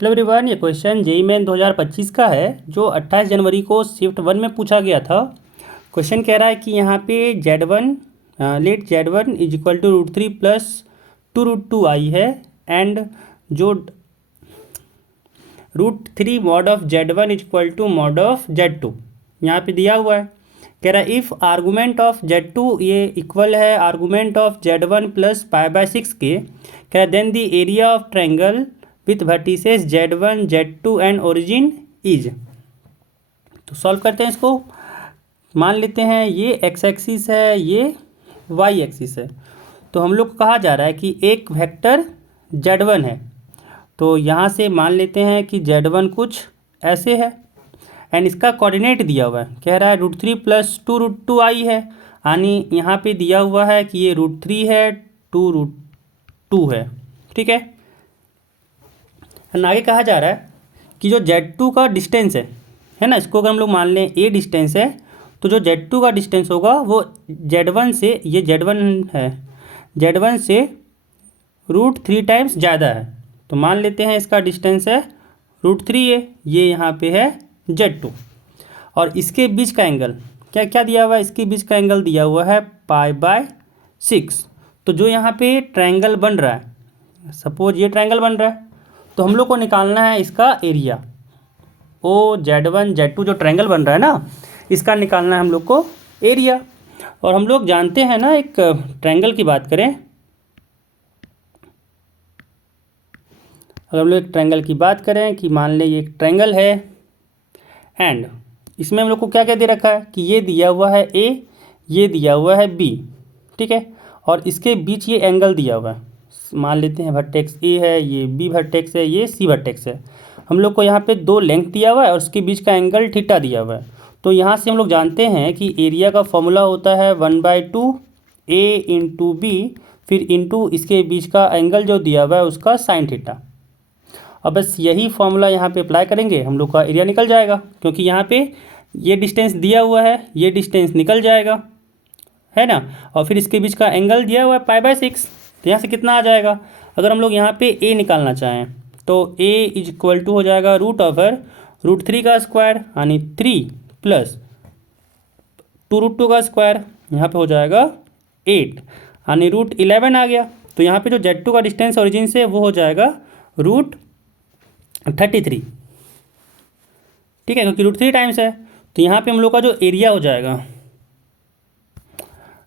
Hello everyone, ये question JEE main 2025 का है जो 28 जनवरी को शिफ्ट 1 में पूछा गया था। क्वेश्चन कह रहा है कि यहाँ पे Z1 let Z1 is equal to √3 plus 2√2i है एंड जो √3 mod of Z1 is equal to mod of Z2 यहाँ पे दिया हुआ है। कह रहा है इफ़ आर्गूमेंट ऑफ Z2 ये इक्वल है आर्गूमेंट ऑफ Z1 प्लस π/6 के, कह रहा है then the area of triangle with vertices Z1 Z2 and origin is. तो सॉल्व करते हैं इसको। मान लेते हैं ये एक्स एक्सिस है, ये वाई एक्सिस है। तो हम लोग को कहा जा रहा है कि एक वेक्टर Z1 है, तो यहाँ से मान लेते हैं कि Z1 कुछ ऐसे है एंड इसका कोऑर्डिनेट दिया हुआ है। कह रहा है √3 प्लस 2√2i है, यानी यहाँ पे दिया हुआ है कि ये √3 है 2√2 है। ठीक है, आगे कहा जा रहा है कि जो Z2 का डिस्टेंस है ना, इसको अगर हम लोग मान लें a डिस्टेंस है, तो जो Z2 का डिस्टेंस होगा वो Z1 से, ये Z1 है, Z1 से √3 टाइम्स ज़्यादा है। तो मान लेते हैं इसका डिस्टेंस है √3 है, ये यहाँ पे है Z2। और इसके बीच का एंगल क्या क्या दिया हुआ है, इसके बीच का एंगल दिया हुआ है π/6। तो जो यहाँ पे ट्रायंगल बन रहा है, सपोज ये ट्रायंगल बन रहा है, तो हम लोग को निकालना है इसका एरिया। OZ1 Z2 जो ट्रायंगल बन रहा है ना, इसका निकालना है हम लोग को एरिया। और हम लोग जानते हैं ना, एक ट्रायंगल की बात करें, अगर हम लोग एक ट्रायंगल की बात करें कि मान लें ये एक ट्रायंगल है एंड इसमें हम लोग को क्या क्या दे रखा है कि ये दिया हुआ है A, ये दिया हुआ है B, ठीक है, और इसके बीच ये एंगल दिया हुआ है। मान लेते हैं वर्टेक्स A है, ये B वर्टेक्स है, ये C वर्टेक्स है। हम लोग को यहाँ पे दो लेंथ दिया हुआ है और उसके बीच का एंगल थीटा दिया हुआ है। तो यहाँ से हम लोग जानते हैं कि एरिया का फॉर्मूला होता है 1/2 A इंटू B, फिर इंटू इसके बीच का एंगल जो दिया हुआ है उसका साइन थीटा। अब बस यही फॉर्मूला यहाँ पे अप्लाई करेंगे, हम लोग का एरिया निकल जाएगा, क्योंकि यहाँ पे ये डिस्टेंस दिया हुआ है, ये डिस्टेंस निकल जाएगा, है ना। और फिर इसके बीच का एंगल दिया हुआ है π/6, तो यहाँ से कितना आ जाएगा। अगर हम लोग यहाँ पे A निकालना चाहें तो A इज इक्वल टू हो जाएगा √3 का स्क्वायर, यानी 3 प्लस 2√2 का स्क्वायर, यहाँ पे हो जाएगा 8, यानी √11 आ गया। तो यहाँ पे जो Z2 का डिस्टेंस ओरिजिन से वो हो जाएगा √33, ठीक है, क्योंकि √3 टाइम्स है। तो यहाँ पे हम लोग का जो एरिया हो जाएगा,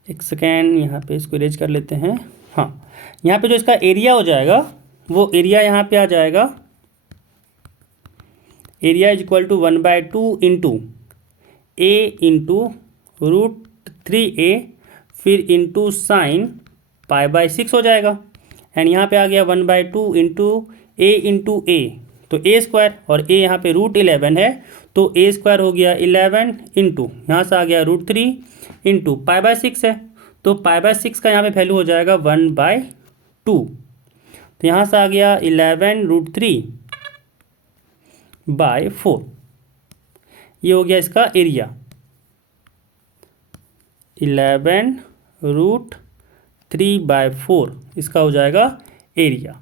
एक सेकेंड यहाँ पे इसको इरेज कर लेते हैं। हाँ, यहाँ पे जो इसका एरिया हो जाएगा वो एरिया यहाँ पे आ जाएगा, area is equal to 1/2 into A into √3A फिर इंटू साइन π/6 हो जाएगा। एंड यहाँ पे आ गया 1/2 इंटू A इंटू A, तो A स्क्वायर, और A यहाँ पे √11 है, तो A स्क्वायर हो गया 11 इंटू यहाँ से आ गया √3 इंटू π/6 है, तो π/6 का यहाँ पे वैल्यू हो जाएगा 1/2। तो यहाँ से आ गया 11 √3/4, ये हो गया इसका एरिया, 11 √3/4 इसका हो जाएगा एरिया।